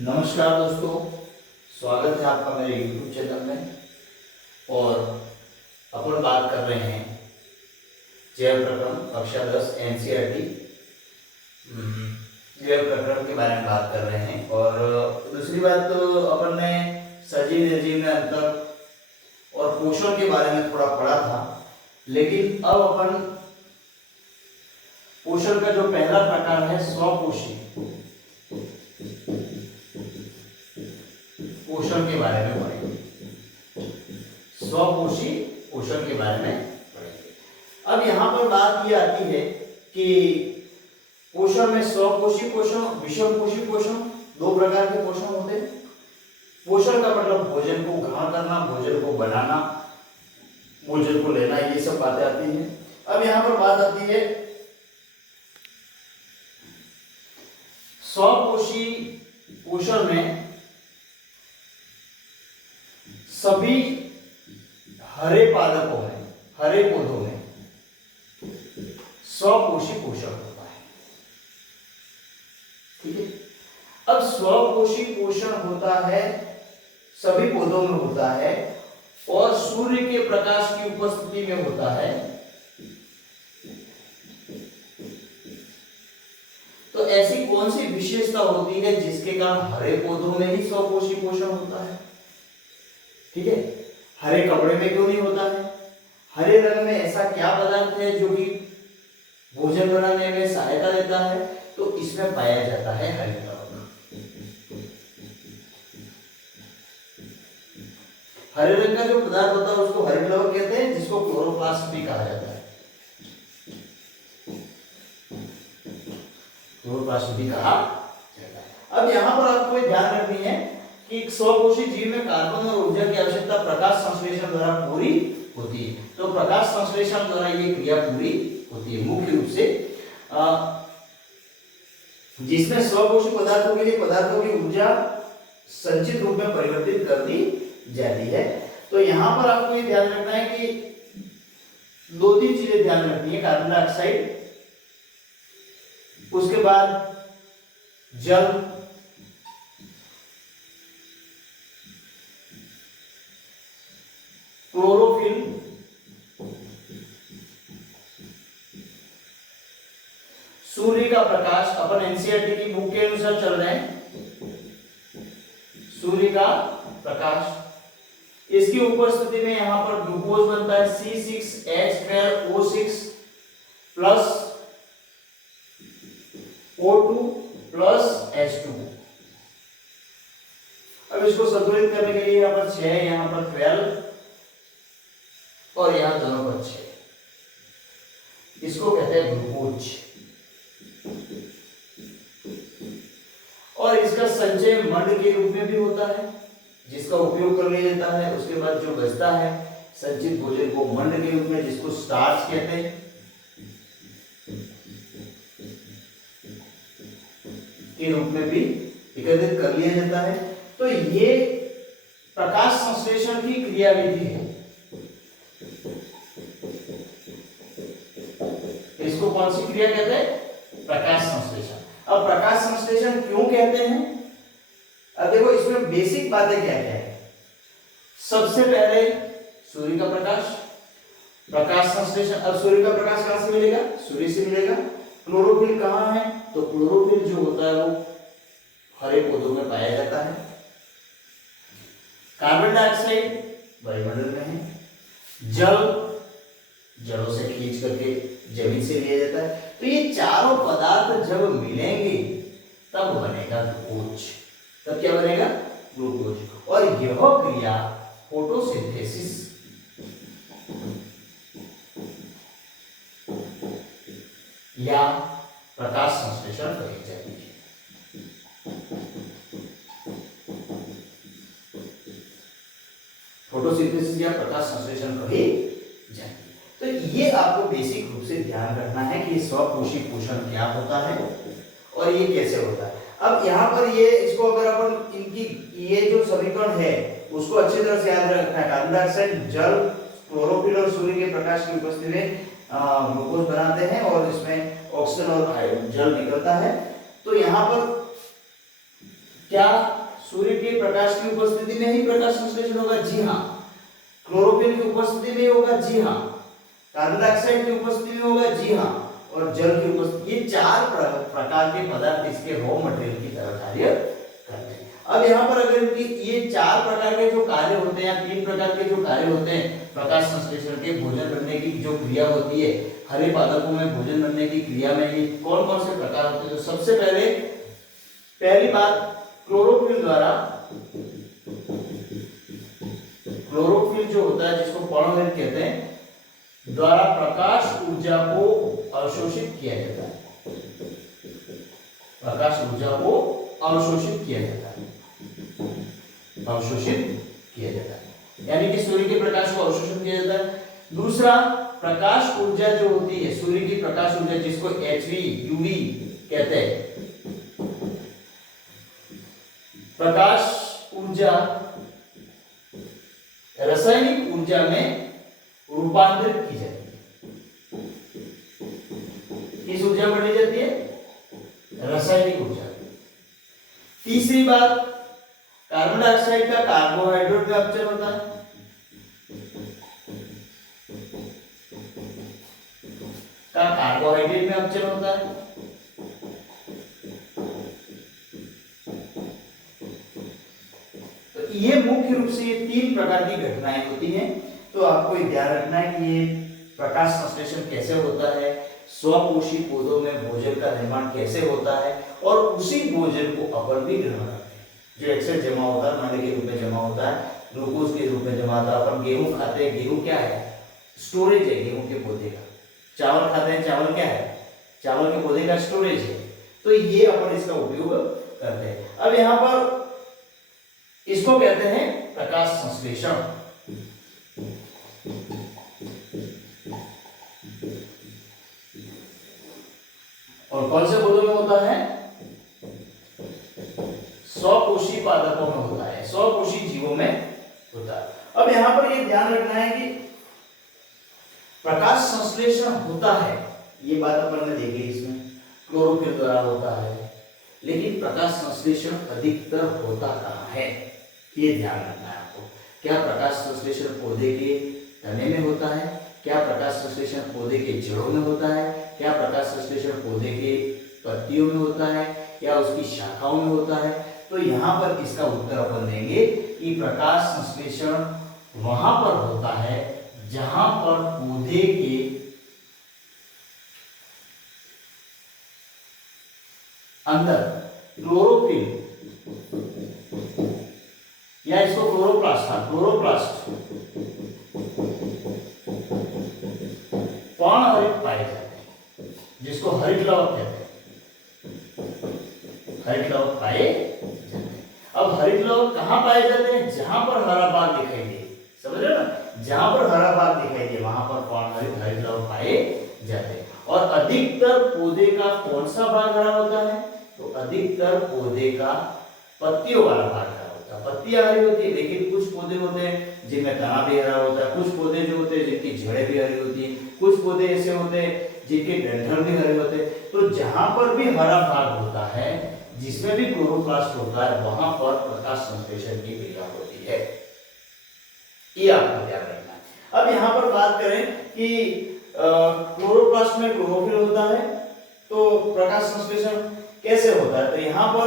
नमस्कार दोस्तों, स्वागत है आपका मेरे YouTube चैनल में। और अपन बात कर रहे हैं जैव प्रकरण कक्षा 10 NCERT जैव प्रकरण के बारे में बात कर रहे हैं। और दूसरी बात तो अपन ने सजीव निर्जीव में अंतर और पोषण के बारे में थोड़ा पढ़ा था, लेकिन अब अपन पोषण का जो पहला प्रकार है स्वपोषी पोषण के बारे में पढ़ेंगे। स्वपोषी पोषण के बारे में पढ़ेंगे। अब यहाँ पर बात ये आती है कि पोषण में स्वपोषी पोषण, विषमपोषी पोषण, दो प्रकार के पोषण होते हैं। पोषण का मतलब भोजन को ग्रहण करना, भोजन को बनाना, भोजन को लेना, ये सब बातें आती हैं। अब यहाँ पर बात आती है स्वपोषी पोषण में सभी हरे पादपों में, हरे पौधों में स्वपोषी पोषण होता है। ठीक है। अब स्वपोषी पोषण होता है, सभी पौधों में होता है और सूर्य के प्रकाश की उपस्थिति में होता है। तो ऐसी कौन सी विशेषता होती है जिसके कारण हरे पौधों में ही स्वपोषी पोषण होता है? ठीक है। हरे कपड़े में क्यों नहीं होता है? हरे रंग में ऐसा क्या पदार्थ है जो कि भोजन बनाने में सहायता देता है? तो इसमें पाया जाता है हरित लवण। हरे रंग का जो पदार्थ होता है उसको हरित लवण कहते हैं, जिसको क्लोरोप्लास्ट भी कहा जाता है। क्लोरोप्लास्ट भी कहा जाता है। अब यहाँ पर आपको ये ध्यान रखनी है कि एक स्वपोषी जीव में कार्बन और ऊर्जा की आवश्यकता प्रकाश संश्लेषण द्वारा पूरी होती है। तो प्रकाश संश्लेषण द्वारा ये क्रिया पूरी होती है मुख्य रूप से, जिसमें स्वपोषी पदार्थों के लिए पदार्थों की ऊर्जा संचित रूप में परिवर्तित कर दी जाती है। तो यहाँ पर आपको ये ध्यान रखना है कि दो तीन चीजें ध्यान रखनी है। कार्बन डाइऑक्साइड, उसके बाद जल, क्लोरोफिल, सूर्य का प्रकाश। अपन एनसीईआरटी की बुक के अनुसार चल रहे हैं। सूर्य का प्रकाश, इसकी उपस्थिति में यहां पर ग्लूकोज बनता है C6H12O6 plus O2 plus H2। अब इसको संतुलित करने के लिए यहां पर 6, यहां पर 12 और यहां दोनों पर 6। इसको कहते हैं ग्लूकोज। और इसका संचय मंड के रूप में भी होता है, जिसका उपयोग कर लिया जाता है। उसके बाद जो बचता है संचित भोजन को मंड के रूप में, जिसको स्टार्च कहते हैं, के रूप में भी एकत्रित कर लिया जाता है। तो ये प्रकाश संश्लेषण की क्रियाविधि है। इसको कौन सी क्रिया कहते हैं? प्रकाश संश्लेषण। अब प्रकाश संश्लेषण क्यों कहते हैं? अब देखो इसमें बेसिक बातें क्या क्या है। सबसे पहले सूर्य का प्रकाश, प्रकाश संश्लेषण। अब सूर्य का प्रकाश कहां से मिलेगा? सूर्य से मिलेगा। क्लोरोफिल कहां है? तो क्लोरोफिल जो होता है वो हरे पौधों में पाया जाता है। कार्बन डाइऑक्साइड वायुमंडल में है। जल, जड़ों से खींच करके जमीन से लिया जाता है। तो ये चारों पदार्थ जब मिलेंगे तब बनेगा ग्लूकोज। तब क्या बनेगा? ग्लूकोज। और यह क्रिया फोटोसिंथेसिस या प्रकाश संश्लेषण कही जाती है। फोटोसिंथेसिस या प्रकाश संश्लेषण कही जाती है। तो ये आपको बेसिक रूप से ध्यान रखना है कि स्वपोषी पोषण क्या होता है और ये कैसे होता है। अब यहाँ पर ये इसको अगर अपन इनकी ये जो समीकरण है उसको अच्छी तरह से याद रखना है। कार्बन डाइऑक्साइड, जल, क्लोरोफिल और सूर्य के प्रकाश की उपस्थिति में ग्लूकोज बनाते हैं और इसमें ऑक्सीजन और जल निकलता है। तो यहाँ पर क्या सूर्य के प्रकाश की उपस्थिति में ही प्रकाश संश्लेषण होगा? जी हाँ। क्लोरोफिल की उपस्थिति में होगा? जी हाँ। कार्बन डाइऑक्साइड की उपस्थिति में होगा? जी हाँ। और जल की उपस्थिति, ये चार प्रकार के पदार्थ इसके रॉ मटेरियल की तरह कार्य करते हैं। अब यहाँ पर अगर ये चार प्रकार के जो कार्य होते हैं, तीन प्रकार के जो कार्य होते हैं प्रकाश संश्लेषण के, भोजन बनने की जो क्रिया होती है, हरे पादपों में भोजन बनने की क्रिया में ये कौन कौन से प्रकार होते हैं? तो सबसे पहली बात, क्लोरोफिल द्वारा, क्लोरोफिल जो होता है जिसको पर्णविल कहते हैं, द्वारा प्रकाश ऊर्जा को अवशोषित किया जाता है। प्रकाश ऊर्जा को अवशोषित किया जाता है, अवशोषित किया जाता है, यानी कि सूर्य के प्रकाश को अवशोषित किया जाता है। दूसरा, प्रकाश ऊर्जा जो होती है, सूर्य की प्रकाश ऊर्जा जिसको HV UV कहते हैं, प्रकाश ऊर्जा रासायनिक ऊर्जा में रूपांतरित की जाती है। किस ऊर्जा में ली जाती है? रासायनिक ऊर्जा। तीसरी बात, कार्बन डाइऑक्साइड का कार्बोहाइड्रेट में अपचन होता है, कार्बोहाइड्रेट में अपचन होता है। तो ये मुख्य रूप से ये तीन प्रकार की घटनाएं होती हैं। तो आपको ध्यान रखना है कि ये प्रकाश संश्लेषण कैसे होता है, स्वपोषी पौधों में भोजन का निर्माण कैसे होता है, और उसी भोजन को अपन भी ग्रहण करते हैं। जो अक्सर जमा होता है, मांडे के रूप में जमा होता है, ग्लूकोज के रूप में जमा होता है। अपन गेहूं खाते हैं, गेहूं क्या है? स्टोरेज है गेहूं के पौधे का। चावल खाते हैं, चावल क्या है? चावल के पौधे का स्टोरेज है। तो ये अपन इसका उपयोग करते हैं। अब यहाँ पर इसको कहते हैं प्रकाश संश्लेषण। और कौन से पौधों में होता है? स्वपोषी पादपों में होता है, स्वपोषी जीवों में होता है। अब यहां पर ये ध्यान रखना है कि प्रकाश संश्लेषण होता है, ये बात अपन ने देखी, इसमें क्लोरोफिल द्वारा होता है, लेकिन प्रकाश संश्लेषण अधिकतर होता कहां है, ये ध्यान रखना है आपको। क्या प्रकाश संश्लेषण पौधे के तने में होता है? क्या प्रकाश संश्लेषण पौधे के जड़ों में होता है? क्या प्रकाश संश्लेषण पौधे के पत्तियों में होता है, या उसकी शाखाओं में होता है? तो यहाँ पर इसका उत्तर अपन देंगे कि प्रकाश संश्लेषण वहां पर होता है जहां पर पौधे के अंदर क्लोरोफिल, या इसको क्लोरोप्लास्ट, क्लोरोप्लास्ट पर्णहरित पाए जाते हैं, जिसको हरित लवक कहते हैं, हरित लवक पाए जाते हैं। अब हरित लवक कहां पाए जाते हैं? जहां पर हरा भाग दिखाई दे, समझ रहे ना? जहां पर हरा भाग दिखाई दे वहां पर पर्णहरित हरित लवक पाए जाते हैं। और अधिकतर पौधे का कौन सा भाग हरा होता है? तो अधिकतर पौधे का पत्तियों वाला भाग हरा होता है। पत्तियां हरी होती है, लेकिन कुछ पौधे होते हैं जिनमें तना भी हरा होता है, कुछ पौधे जो होते हैं जिनकी जड़ें भी हरी होती है, कुछ पौधे ऐसे होते हैं जिनके डंठल भी हरे होते हैं। तो जहां पर भी हरा भाग होता है, जिसमें भी क्लोरोप्लास्ट होता है, वहां पर प्रकाश संश्लेषण की क्रिया होती है। ये आपको ध्यान रखना है। अब यहाँ पर बात करें कि क्लोरोप्लास्ट में क्लोरोफिल होता है, तो प्रकाश संश्लेषण कैसे होता है? तो यहां पर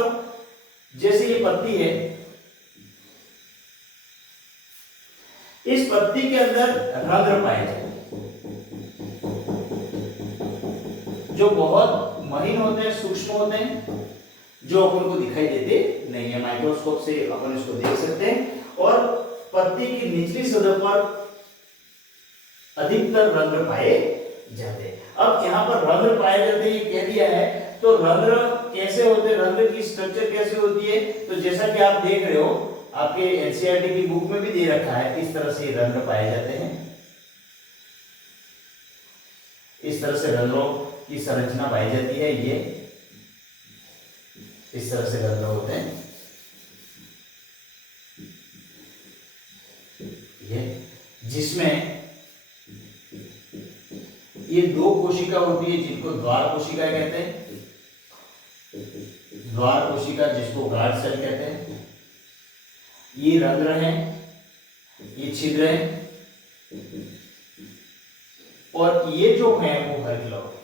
जैसे ये पत्ती है, इस पत्ती के अंदर रंध्र पाए जाते हैं जो बहुत महीन होते हैं, सूक्ष्म होते हैं, जो अपन को दिखाई देते नहीं है। माइक्रोस्कोप से अपन इसको देख सकते हैं। और पत्ती की निचली सतह पर अधिकतर रंध्र पाए जाते हैं। अब यहाँ पर रंध्र पाए जाते हैं, ये कह दिया है, तो रंध्र कैसे होते हैं, रंध्र की स्ट्रक्चर कैसे होती है? तो जैसा कि आप देख रहे हो, आपके एनसीईआरटी की बुक में भी दे रखा है, इस तरह से रंध्र पाए जाते हैं। इस तरह से रंध्रों की संरचना पाई जाती है। ये इस तरह से रंध्र होते हैं, ये जिसमें ये दो कोशिका होती है जिनको द्वार कोशिका कहते हैं। द्वार कोशिका जिसको गार्ड सेल कहते हैं, ये रंध्र है, ये छिद्र है, और ये जो है वो हरितलवक है।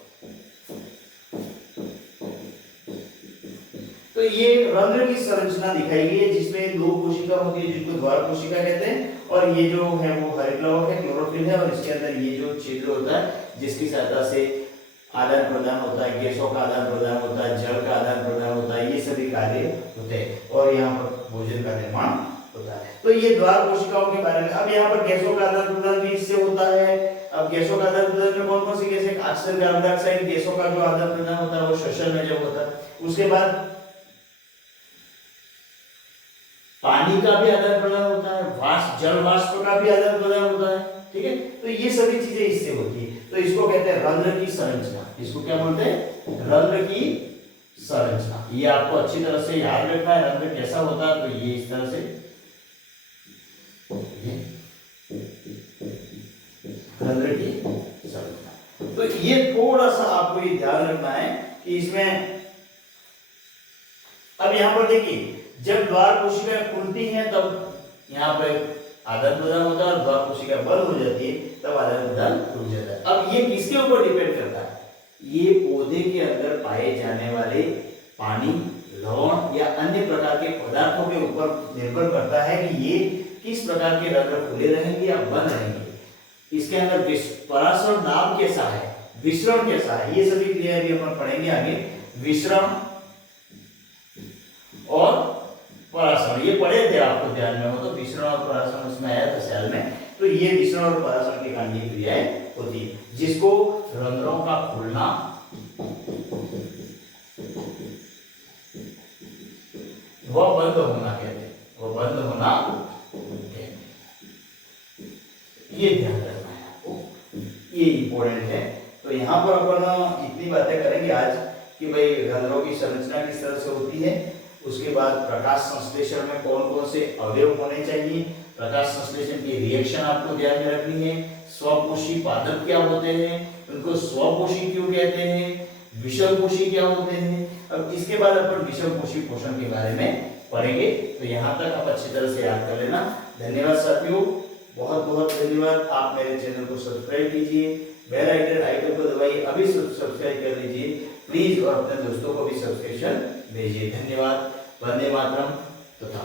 तो ये रंध्र की संरचना दिखाई गई है जिसमें दो कोशिका होती है जिसको द्वार कोशिका कहते हैं, और ये जो है वो हरितलवक है, क्लोरोफिल है, और इसके अंदर ये जो छिद्र होता है जिसकी सहायता से आदान प्रदान होता है, गैसों का आदान प्रदान होता है, जल का आदान प्रदान होता है, ये सभी कार्य होते हैं और यहाँ पर भोजन का निर्माण होता है। तो ये द्वार कोशिकाओं के बारे में। अब यहाँ पर गैसों का आदान प्रदान भी इससे होता है। अब गैसों का आदान प्रदान में कौन कौन सी गैसें? ऑक्सीजन, कार्बन डाइऑक्साइड, गैसों का जो आदान प्रदान होता है वो श्वसन में जब होता है। उसके बाद पानी का भी आदान प्रदान होता है, वाष्प, जल वाष्प का भी आदान प्रदान होता है। ठीक है, तो ये सभी चीजें इससे होती है। तो इसको कहते हैं रंध्र की संरचना। इसको क्या बोलते हैं? रंध्र की संरचना। ये आपको अच्छी तरह से याद रखना है, रंध्र कैसा होता है। तो ये इस तरह से रंध्र की संरचना। तो ये थोड़ा सा आपको ये ध्यान रखना है कि इसमें अब यहां पर देखिए, जब द्वार कोशिका खुलती हैं तब यहाँ पर आदान प्रदान होता है, और द्वार कोशिका बंद हो जाती है तब आदान प्रदान रुक जाता है। अब ये किसके ऊपर डिपेंड करता है? ये पौधे के अंदर पाए जाने वाले पानी, लवण या अन्य प्रकार के पदार्थों के ऊपर निर्भर करता है कि ये किस प्रकार के रंध्र खुले रहेंगे या बंद रहेंगे। इसके अंदर परासरण नाम कैसा है, विसरण कैसा है, ये सभी क्रिया भी अपन पढ़ेंगे आगे। विसरण और परासरण ये पढ़े थे, आपको ध्यान में हो तो विसरण और परासरण उसमें आया था सेल में। तो ये विसरण और परासरण के कारण ये क्रियाएं होती है, जिसको रंध्रों का खुलना व बंद होना कहते हैं। वो बंद होना कहते हैं, ये ध्यान रखना है आपको, ये इंपॉर्टेंट है। तो यहाँ पर अपन इतनी बातें करेंगे आज कि भाई रंध्रों की संरचना किस तरह से होती है। उसके बाद प्रकाश संश्लेषण में कौन कौन से अवयव होने चाहिए, प्रकाश संश्लेषण की रिएक्शन आपको ध्यान में रखनी है। स्वपोषी पादप क्या होते हैं, उनको स्वपोषी क्यों कहते हैं, विषमपोषी क्या होते हैं। अब इसके बाद अपन विषमपोषी पोषण के बारे में पढ़ेंगे। तो यहाँ तक आप अच्छी तरह से याद कर लेना। धन्यवाद साथियों, बहुत बहुत धन्यवाद। आप मेरे चैनल को सब्सक्राइब कीजिए, बेल आइकन को दबाइए, अभी सब्सक्राइब कर लीजिए प्लीज, और अपने दोस्तों को भी सब्सक्रिप्शन भेजिए। धन्यवाद। वंदे मातरम तथा